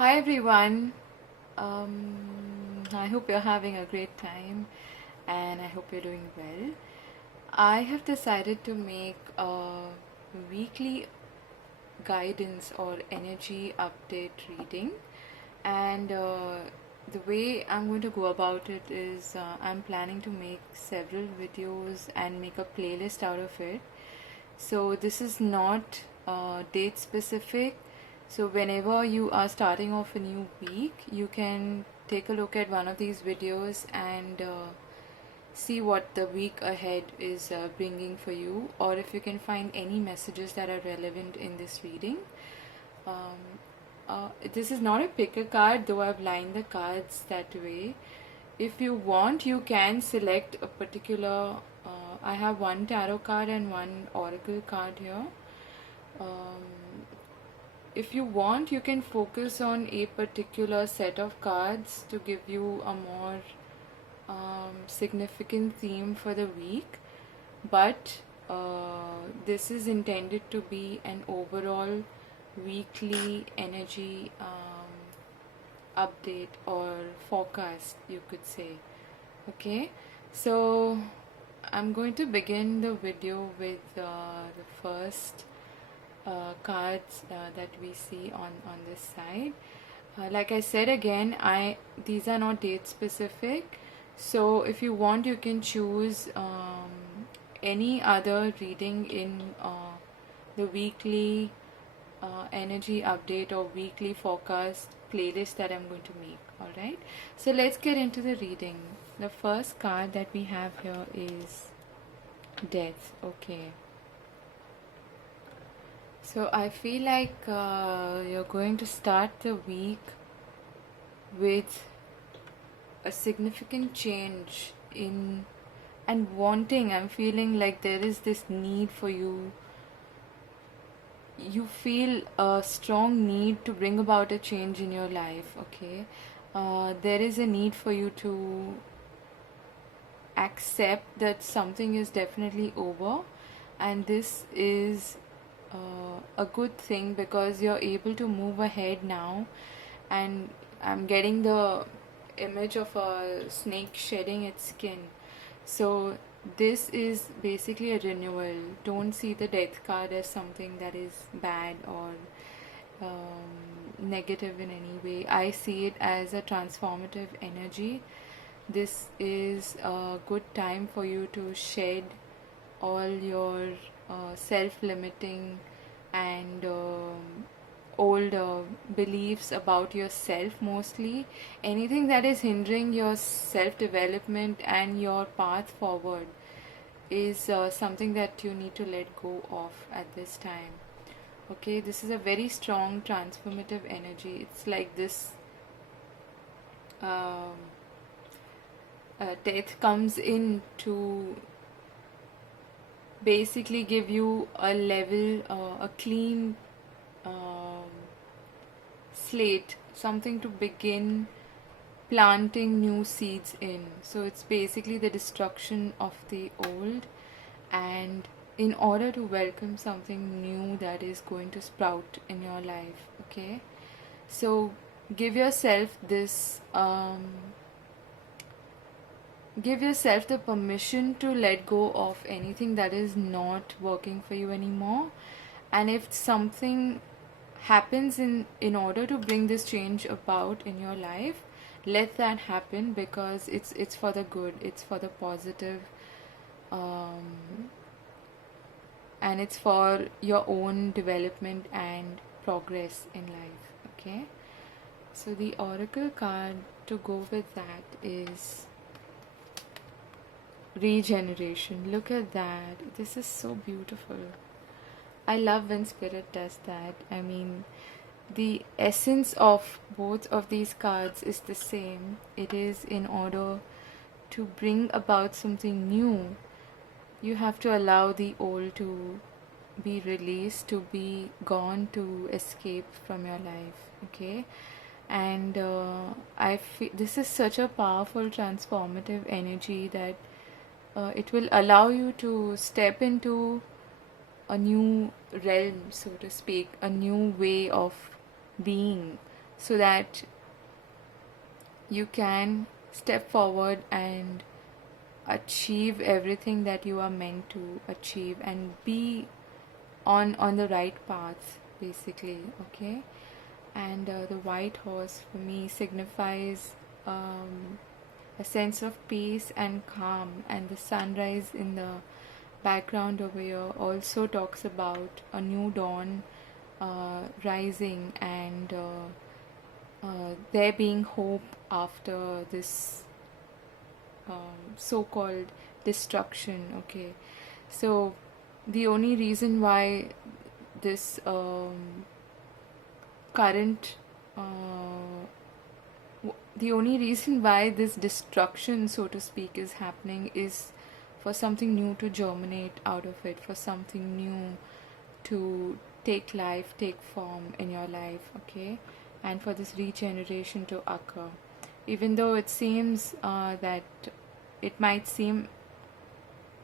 Hi everyone. I hope you're having a great time and I hope you're doing well. I have decided to make a weekly guidance or energy update reading, and the way I'm going to go about it is I'm planning to make several videos and make a playlist out of it. So this is not date specific. So whenever you are starting off a new week, you can take a look at one of these videos and see what the week ahead is bringing for you, or if you can find any messages that are relevant in this reading. Um, this is not a pick a card, though I've lined the cards that way. If you want, you can select a particular. I have one tarot card and one oracle card here. Um, if you want, you can focus on a particular set of cards to give you a more significant theme for the week, but this is intended to be an overall weekly energy update or forecast, you could say. Okay, so I'm going to begin the video with the first cards that we see on this side. Like I said again, these are not date specific. So if you want, you can choose any other reading in the weekly energy update or weekly forecast playlist that I'm going to make. Alright, so let's get into the reading. The first card that we have here is Death. Okay, so I feel like you're going to start the week with a significant change in and wanting. I'm feeling like there is this need for you. You feel a strong need to bring about a change in your life. Okay, there is a need for you to accept that something is definitely over, and this is a good thing because you're able to move ahead now. And I'm getting the image of a snake shedding its skin. So this is basically a renewal. Don't see the death card as something that is bad or negative in any way. I see it as a transformative energy. This is a good time for you to shed all your self-limiting and old beliefs about yourself, mostly anything that is hindering your self-development and your path forward is something that you need to let go of at this time. Okay, this is a very strong transformative energy. It's like this um, death comes in to basically give you a level, a clean um, slate, something to begin planting new seeds in. So it's basically the destruction of the old, and in order to welcome something new that is going to sprout in your life. Okay, so give yourself this give yourself the permission to let go of anything that is not working for you anymore. And if something happens in order to bring this change about in your life, let that happen, because it's for the good, it's for the positive, um, and it's for your own development and progress in life. Okay, so the oracle card to go with that is regeneration. Look at that. This is so beautiful. I love when spirit does that. I mean, the essence of both of these cards is the same. It is in order to bring about something new. You have to allow the old to be released, to be gone, to escape from your life. Okay, and I feel this is such a powerful transformative energy that it will allow you to step into a new realm, so to speak, a new way of being. so that you can step forward and achieve everything that you are meant to achieve and be on the right path, basically. Okay. And the white horse for me signifies a sense of peace and calm, and the sunrise in the background over here also talks about a new dawn rising, and there being hope after this so-called destruction. Okay, so the only reason why this current the only reason why this destruction, so to speak, is happening is for something new to germinate out of it, for something new to take life, take form in your life. Okay, and for this regeneration to occur. Even though it seems that it might seem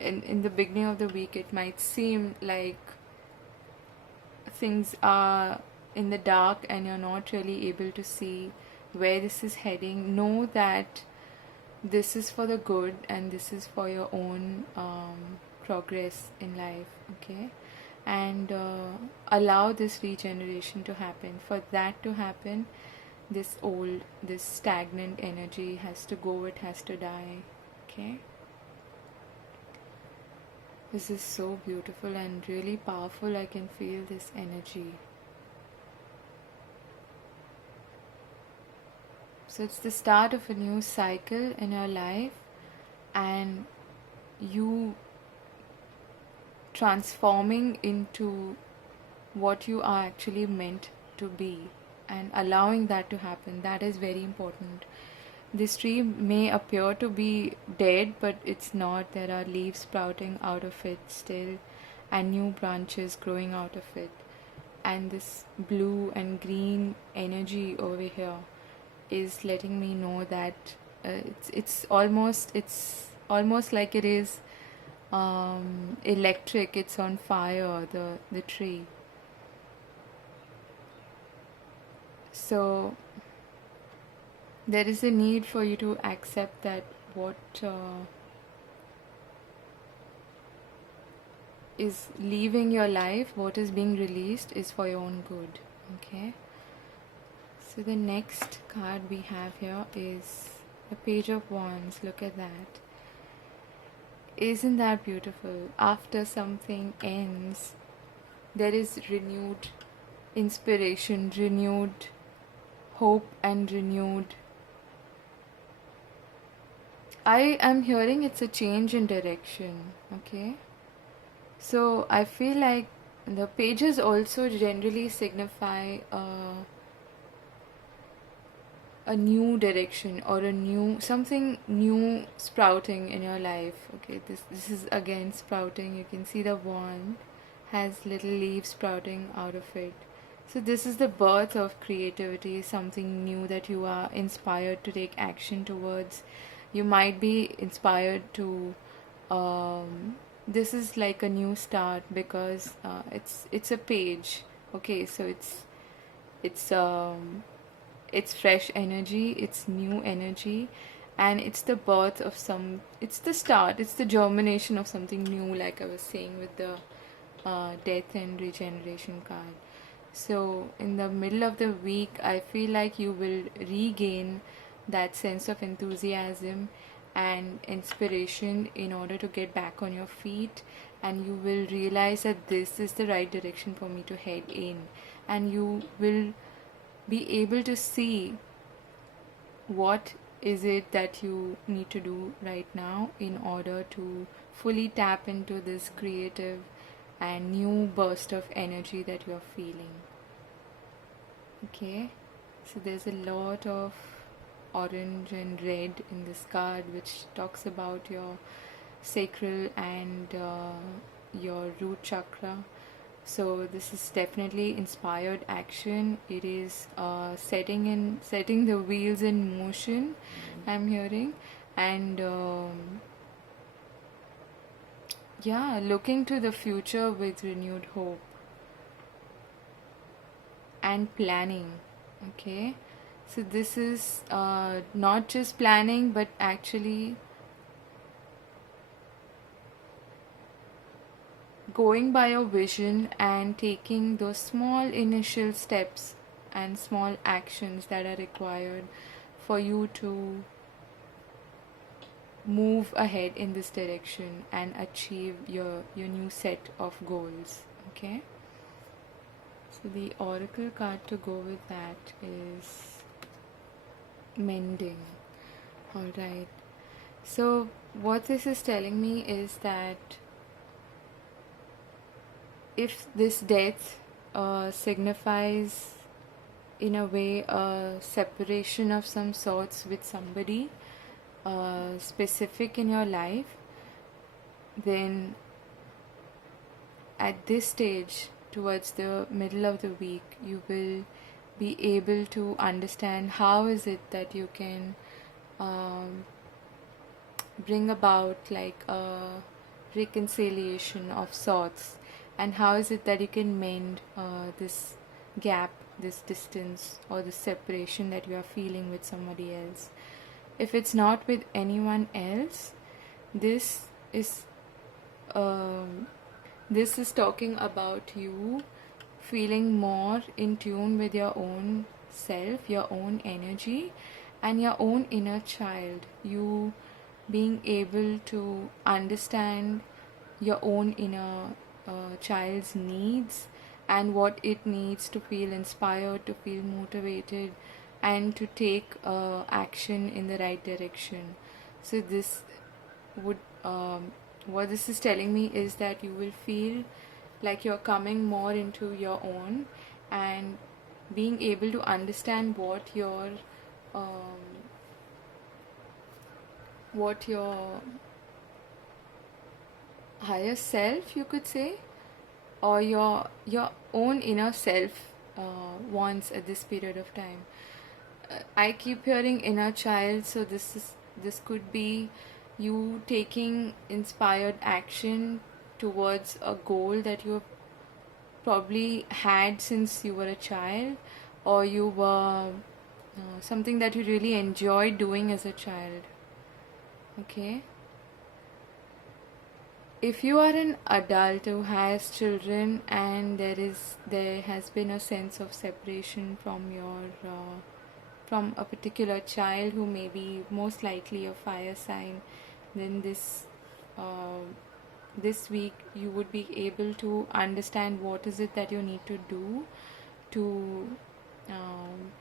in the beginning of the week, it might seem like things are in the dark and you're not really able to see where this is heading. Know that this is for the good and this is for your own progress in life. Okay, and allow this regeneration to happen. For that to happen, this stagnant energy has to go, it has to die. Okay, this is so beautiful and really powerful. I can feel this energy. So it's the start of a new cycle in your life, and you transforming into what you are actually meant to be, and allowing that to happen. That is very important. This tree may appear to be dead, but it's not. There are leaves sprouting out of it still, and new branches growing out of it. And this blue and green energy over here is letting me know that it's almost like it is electric. It's on fire, the tree. So there is a need for you to accept that what is leaving your life, what is being released, is for your own good. Okay. So the next card we have here is the Page of Wands. Look at that. Isn't that beautiful? After something ends, there is renewed inspiration, renewed hope, and renewed. I am hearing it's a change in direction. Okay. So I feel like the pages also generally signify a new direction or a new something new sprouting in your life. Okay, this is again sprouting. You can see the wand has little leaves sprouting out of it. So this is the birth of creativity, something new that you are inspired to take action towards. You might be inspired to this is like a new start, because it's a page. Okay, so it's fresh energy, it's new energy, and it's the birth of it's the start, it's the germination of something new, like I was saying with the death and regeneration card. So in the middle of the week, I feel like you will regain that sense of enthusiasm and inspiration in order to get back on your feet, and you will realize that this is the right direction for me to head in, and you will be able to see what is it that you need to do right now in order to fully tap into this creative and new burst of energy that you're feeling. Okay, so there's a lot of orange and red in this card, which talks about your sacral and your root chakra. So this is definitely inspired action. It is setting the wheels in motion, I'm hearing, and looking to the future with renewed hope and planning. Okay, so this is not just planning but actually going by your vision and taking those small initial steps and small actions that are required for you to move ahead in this direction and achieve your new set of goals. Okay, so the oracle card to go with that is mending. All right, so what this is telling me is that if this death signifies in a way a separation of some sorts with somebody specific in your life, then at this stage towards the middle of the week you will be able to understand how is it that you can um, bring about like a reconciliation of sorts, and how is it that you can mend this gap, this distance, or this separation that you are feeling with somebody else. If it's not with anyone else, this is um, this is talking about you feeling more in tune with your own self, your own energy, and your own inner child. You being able to understand your own inner child's needs and what it needs to feel inspired, to feel motivated, and to take action in the right direction. So, this would what this is telling me is that you will feel like you're coming more into your own and being able to understand um, what your higher self, you could say, or your own inner self wants at this period of time. I keep hearing inner child, so this could be you taking inspired action towards a goal that you have probably had since you were a child, or you were something that you really enjoyed doing as a child. Okay, if you are an adult who has children and there has been a sense of separation from your from a particular child who may be most likely a fire sign, then uh, this week you would be able to understand what is it that you need to do to um,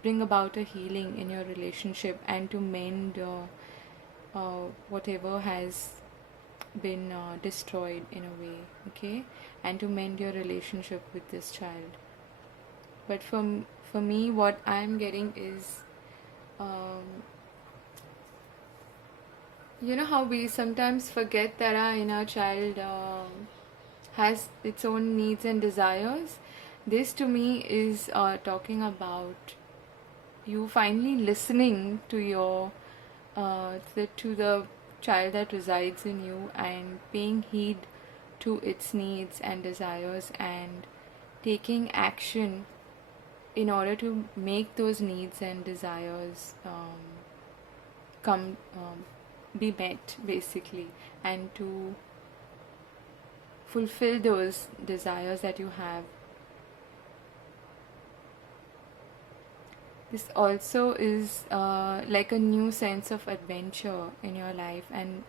bring about a healing in your relationship and to mend whatever has been destroyed in a way. Okay, and to mend your relationship with this child. But for me, what I'm getting is um, you know how we sometimes forget that our inner child has its own needs and desires. This to me is talking about you finally listening to your to the child that resides in you and paying heed to its needs and desires and taking action in order to make those needs and desires come be met basically, and to fulfill those desires that you have. This also is like a new sense of adventure in your life and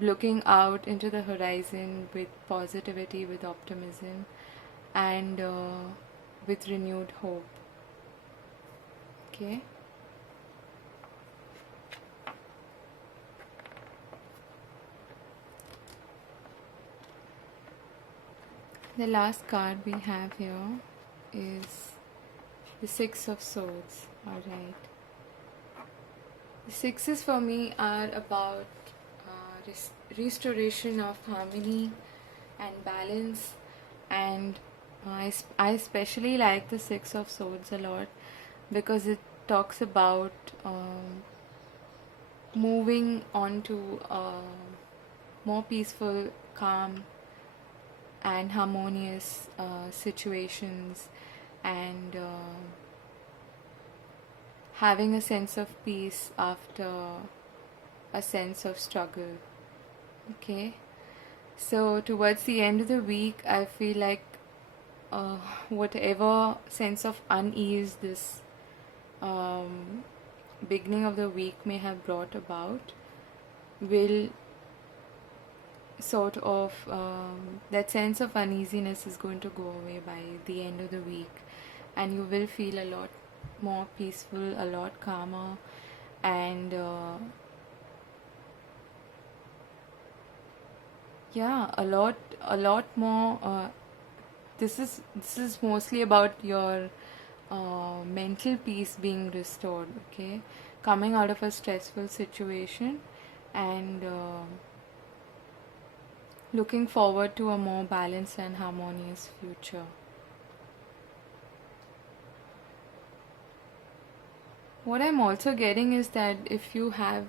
looking out into the horizon with positivity, with optimism, and with renewed hope. Okay. The last card we have here is the Six of Swords. Alright. The sixes for me are about restoration of harmony and balance, and I especially like the Six of Swords a lot because it talks about moving on to more peaceful, calm, and harmonious situations, and having a sense of peace after a sense of struggle. Okay, so towards the end of the week, I feel like uh, whatever sense of unease this um, beginning of the week may have brought about will sort of that sense of uneasiness is going to go away by the end of the week, and you will feel a lot more peaceful, a lot calmer, and yeah, a lot more. This is mostly about your mental peace being restored. Okay, coming out of a stressful situation and looking forward to a more balanced and harmonious future. What I'm also getting is that if you have,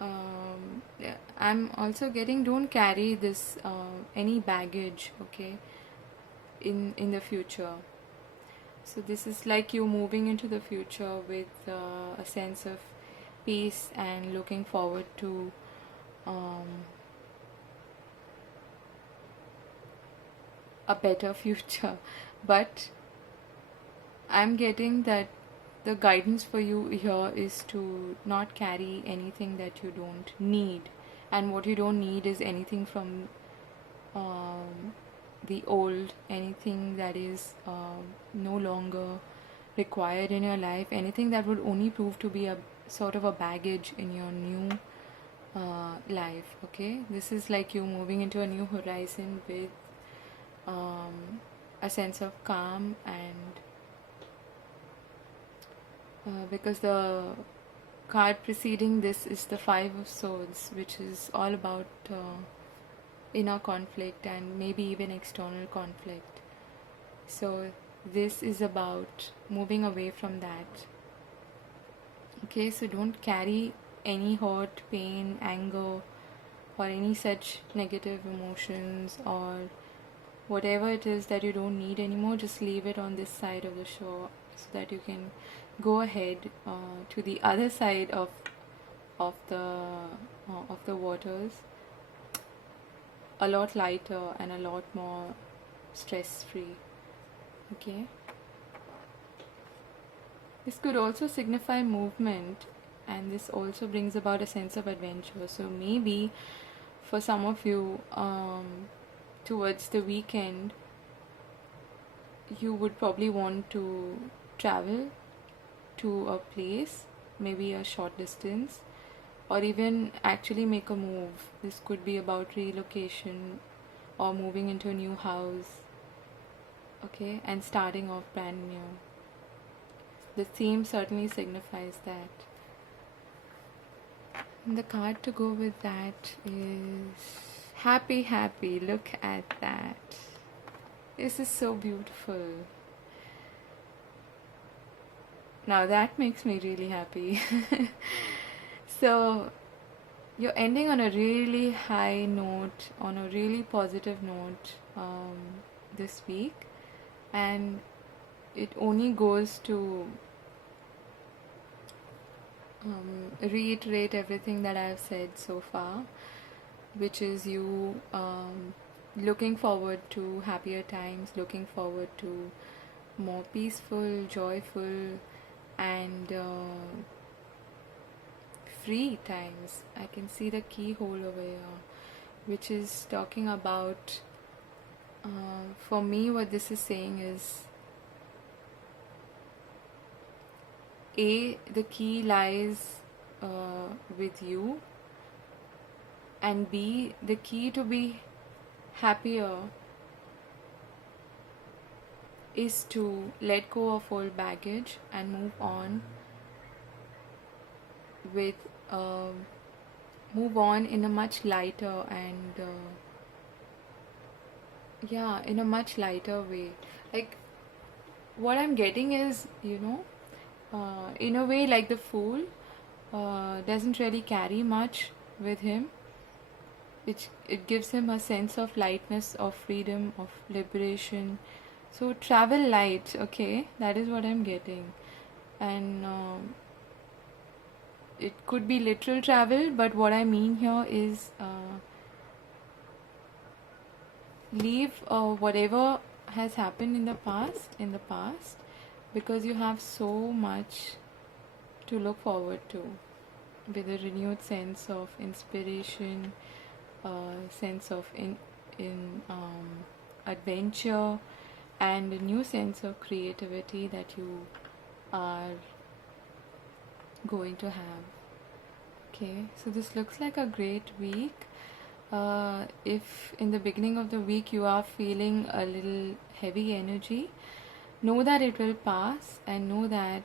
yeah, I'm also getting, don't carry this any baggage, okay, in the future. So this is like you moving into the future with a sense of peace and looking forward to um, a better future. But I'm getting that the guidance for you here is to not carry anything that you don't need. And what you don't need is anything from um, the old, anything that is no longer required in your life, anything that would only prove to be a sort of a baggage in your new life. Okay, this is like you moving into a new horizon with a sense of calm and because the card preceding this is the Five of Swords, which is all about inner conflict and maybe even external conflict. So this is about moving away from that. Okay, so don't carry any hurt, pain, anger, or any such negative emotions or whatever it is that you don't need anymore. Just leave it on this side of the shore so that you can go ahead to the other side of the waters a lot lighter and a lot more stress free. Okay, this could also signify movement, and this also brings about a sense of adventure. So maybe for some of you, towards the weekend, you would probably want to travel to a place, maybe a short distance, or even actually make a move. This could be about relocation or moving into a new house, okay, and starting off brand new. The theme certainly signifies that. And the card to go with that is Happy Happy. Look at that. This is so beautiful. Now that makes me really happy. So, you're ending on a really high note, on a really positive note this week, and it only goes to reiterate everything that I've said so far, which is you looking forward to happier times, looking forward to more peaceful, joyful, and free times. I can see the keyhole over here, which is talking about, for me, what this is saying is A, the key lies with you, and B, the key to be happier is to let go of old baggage and move on with move on in a much lighter and in a much lighter way. Like what I'm getting is, in a way, like the Fool doesn't really carry much with him. It gives him a sense of lightness, of freedom, of liberation, So travel light, okay, that is what I'm getting. And it could be literal travel, but what I mean here is leave whatever has happened in the past, because you have so much to look forward to, with a renewed sense of inspiration, sense of in adventure, and a new sense of creativity that you are going to have. Okay, so this looks like a great week. If in the beginning of the week you are feeling a little heavy energy, know that it will pass, and know that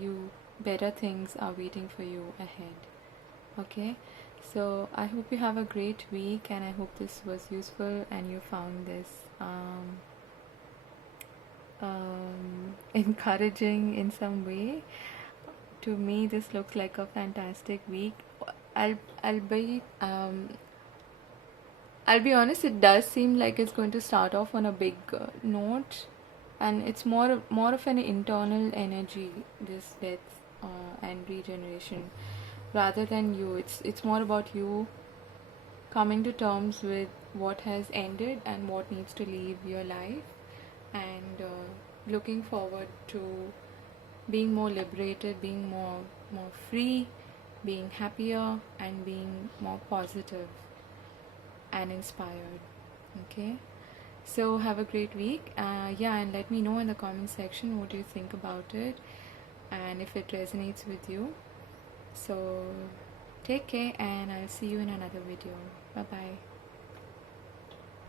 you better things are waiting for you ahead. Okay, so I hope you have a great week, and I hope this was useful and you found this encouraging in some way. To me, this looks like a fantastic week. I'll I'll be um, I'll be honest. It does seem like it's going to start off on a big note, and it's more of an internal energy. This death and regeneration, rather than you. It's more about you coming to terms with what has ended and what needs to leave your life, and looking forward to being more liberated, being more free, being happier, and being more positive and inspired. Okay, so have a great week. Yeah, and let me know in the comment section what you think about it, and if it resonates with you. So take care, and I'll see you in another video. Bye bye.